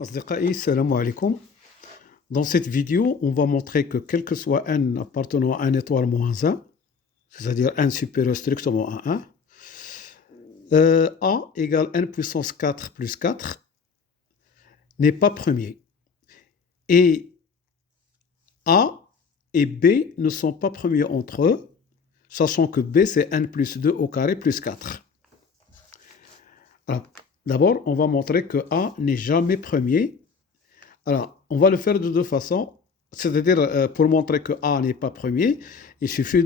أصدقائي السلام عليكم. Dans cette vidéo, on va montrer que quel que soit n appartenant à un étoile moins 1, c'est-à-dire n supérieur strictement à 1, A égale n puissance 4 plus 4 n'est pas premier. Et A et B ne sont pas premiers entre eux, sachant que B c'est n plus 2 au carré plus 4. Alors, d'abord, on va montrer que A n'est jamais premier. Alors, on va le faire de deux façons. C'est-à-dire, pour montrer que A n'est pas premier, il suffit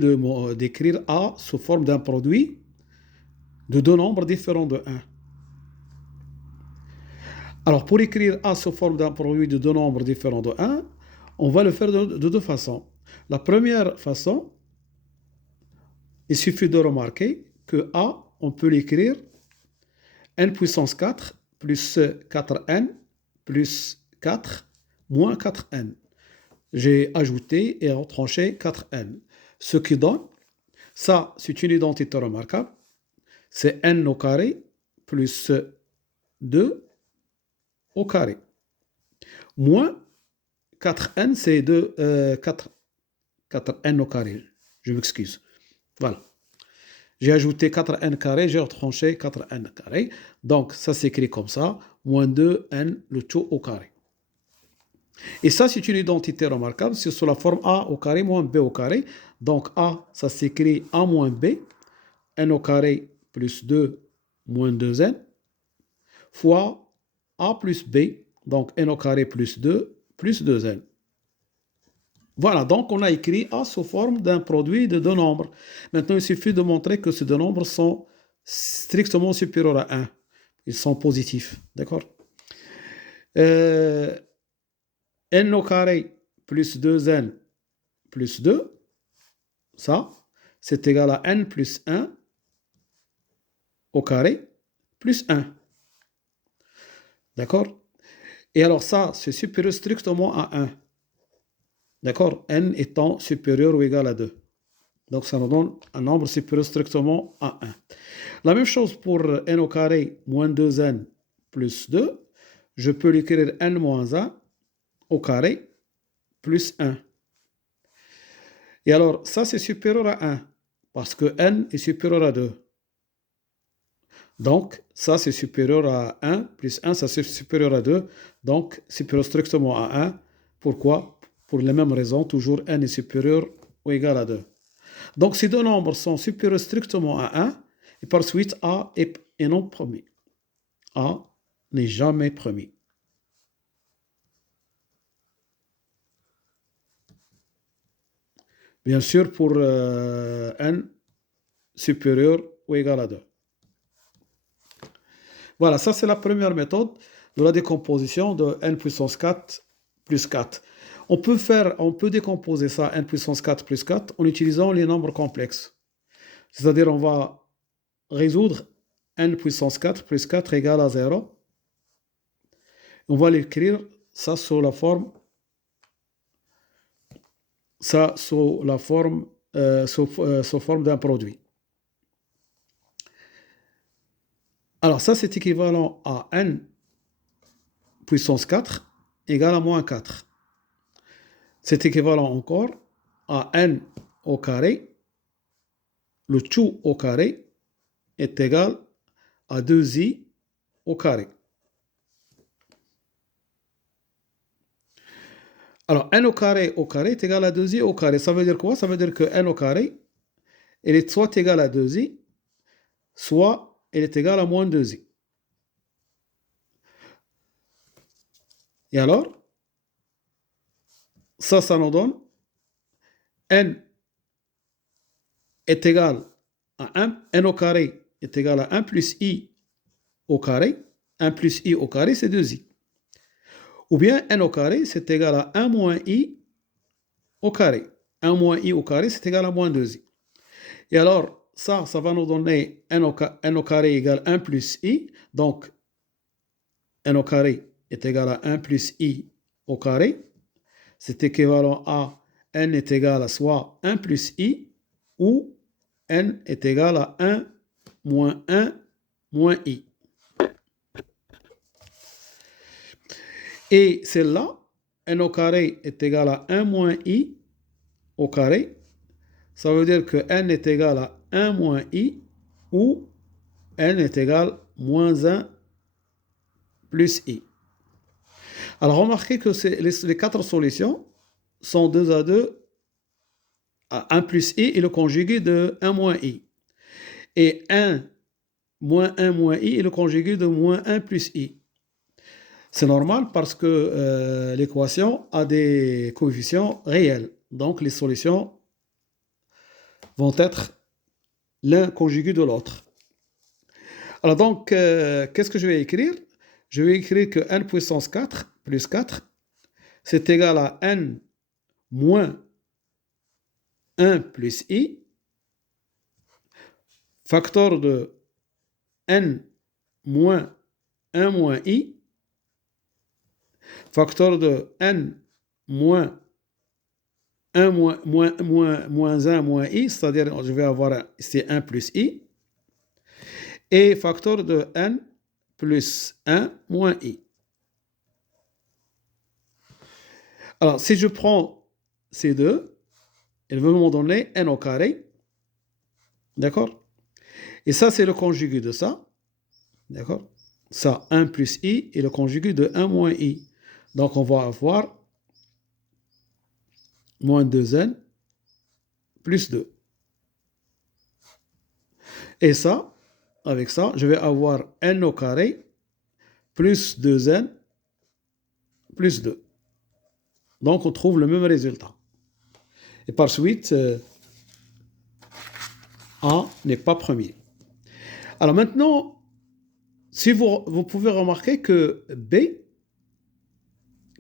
d'écrire A sous forme d'un produit de deux nombres différents de 1. Alors, pour écrire A sous forme d'un produit de deux nombres différents de 1, on va le faire de deux façons. La première façon, il suffit de remarquer que A, on peut l'écrire n puissance 4 plus 4n plus 4 moins 4n. J'ai ajouté et retranché 4n. Ce qui donne, ça c'est une identité remarquable, c'est n au carré plus 2 au carré. Moins 4n, c'est 4n au carré. Je m'excuse. Voilà. J'ai ajouté 4n carré, j'ai retranché 4n carré. Donc ça s'écrit comme ça, moins 2n le tout au carré. Et ça, c'est une identité remarquable, c'est sous la forme A au carré moins B au carré. Donc A, ça s'écrit A moins B, n au carré plus 2 moins 2n, fois A plus B, donc n au carré plus 2 plus 2n. Voilà, donc on a écrit A sous forme d'un produit de deux nombres. Maintenant, il suffit de montrer que ces deux nombres sont strictement supérieurs à 1. Ils sont positifs, d'accord n au carré plus 2n plus 2, ça, c'est égal à n plus 1 au carré plus 1. D'accord? Et alors ça, c'est supérieur strictement à 1. D'accord? N étant supérieur ou égal à 2. Donc ça nous donne un nombre supérieur strictement à 1. La même chose pour n au carré moins 2n plus 2. Je peux l'écrire n moins 1 au carré plus 1. Et alors, ça, c'est supérieur à 1, parce que n est supérieur à 2. Donc, ça, c'est supérieur à 1, plus 1, ça, c'est supérieur à 2. Donc, supérieur strictement à 1. Pourquoi? Pour les mêmes raisons, toujours n est supérieur ou égal à 2. Donc, ces deux nombres sont supérieurs strictement à 1, et par suite, A est non premier. A n'est jamais premier. Bien sûr, pour n supérieur ou égal à 2. Voilà, ça c'est la première méthode de la décomposition de n puissance 4 plus 4. On peut décomposer ça n puissance 4 plus 4 en utilisant les nombres complexes. C'est-à-dire on va résoudre n puissance 4 plus 4 égale à 0. On va l'écrire ça sous la forme sous forme d'un produit. Alors ça c'est équivalent à n puissance 4 égale à moins 4. C'est équivalent encore à n au carré, le tout au carré est égal à 2i au carré. Alors, n au carré est égal à 2i au carré. Ça veut dire quoi? Ça veut dire que n au carré, il est soit égal à 2i, soit il est égal à moins 2i. Et alors, ça nous donne n est égal à 1, n au carré est égal à 1 plus i au carré. 1 plus i au carré, c'est 2i. Ou bien n au carré, c'est égal à 1 moins i au carré. 1 moins i au carré, c'est égal à moins 2i. Et alors, ça va nous donner n au carré égale 1 plus i. Donc, n au carré est égal à 1 plus i au carré. C'est équivalent à n est égal à soit 1 plus i ou n est égal à 1 moins 1 moins i. Et celle-là, n au carré est égal à 1 moins i au carré. Ça veut dire que n est égal à 1 moins i ou n est égal à moins 1 plus i. Alors remarquez que les 4 solutions sont 2 à 2 à 1 plus i et le conjugué de 1 moins i. Et 1 moins i est le conjugué de moins 1 plus i. C'est normal parce que l'équation a des coefficients réels. Donc les solutions vont être l'un conjugué de l'autre. Alors donc, qu'est-ce que je vais écrire? Je vais écrire que n puissance 4 plus 4, c'est égal à n moins 1 plus i, facteur de n moins 1 moins i, facteur de n moins 1 moins 1 moins i, c'est-à-dire je vais avoir ici 1 plus i, et facteur de n plus 1 moins i. Alors, si je prends ces deux, ils vont me donner n au carré, d'accord? Et ça, c'est le conjugué de ça, d'accord? Ça, 1 plus i, et le conjugué de 1 moins i. Donc, on va avoir moins 2n plus 2. Et ça, avec ça, je vais avoir n au carré plus 2n plus 2. Donc, on trouve le même résultat. Et par suite, A n'est pas premier. Alors maintenant, si vous pouvez remarquer que B,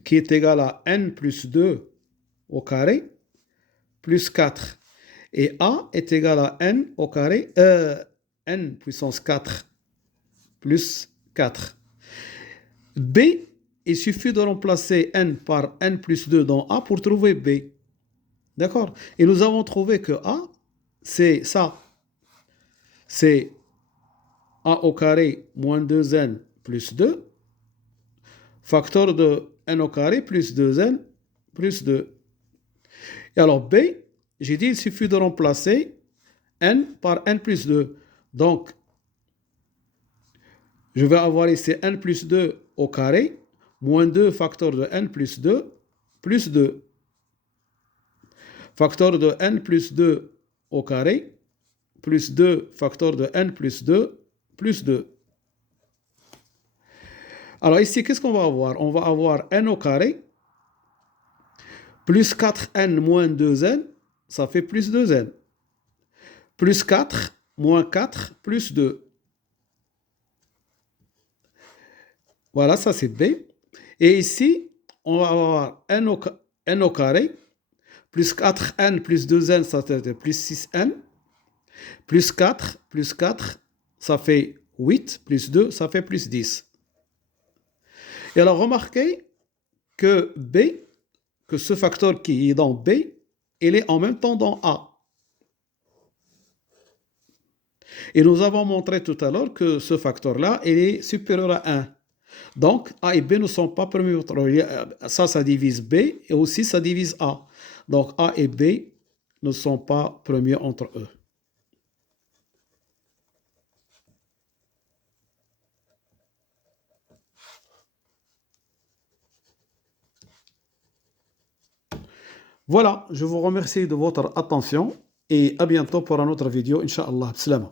qui est égal à n plus 2 au carré, plus 4, et A est égal à n au carré, n puissance 4 plus 4. B, il suffit de remplacer n par n plus 2 dans A pour trouver B. D'accord? Et nous avons trouvé que A, c'est ça. C'est A au carré moins 2n plus 2, facteur de n au carré plus 2n plus 2. Et alors B, j'ai dit il suffit de remplacer n par n plus 2. Donc, je vais avoir ici n plus 2 au carré, moins 2 facteur de n plus 2, plus 2. Facteur de n plus 2 au carré, plus 2 facteur de n plus 2, plus 2. Alors ici, qu'est-ce qu'on va avoir? On va avoir n au carré, plus 4n moins 2n, ça fait plus 2n. Plus 4, moins 4, plus 2. Voilà, ça c'est B. Et ici, on va avoir n au carré, plus 4n plus 2n, ça fait plus 6n. Plus 4, ça fait 8, plus 2, ça fait plus 10. Et alors, remarquez que B, que ce facteur qui est dans B, il est en même temps dans A. Et nous avons montré tout à l'heure que ce facteur-là, il est supérieur à 1. Donc, A et B ne sont pas premiers. Ça divise B et aussi ça divise A. Donc, A et B ne sont pas premiers entre eux. Voilà, je vous remercie de votre attention et à bientôt pour une autre vidéo, Inch'Allah. Salam.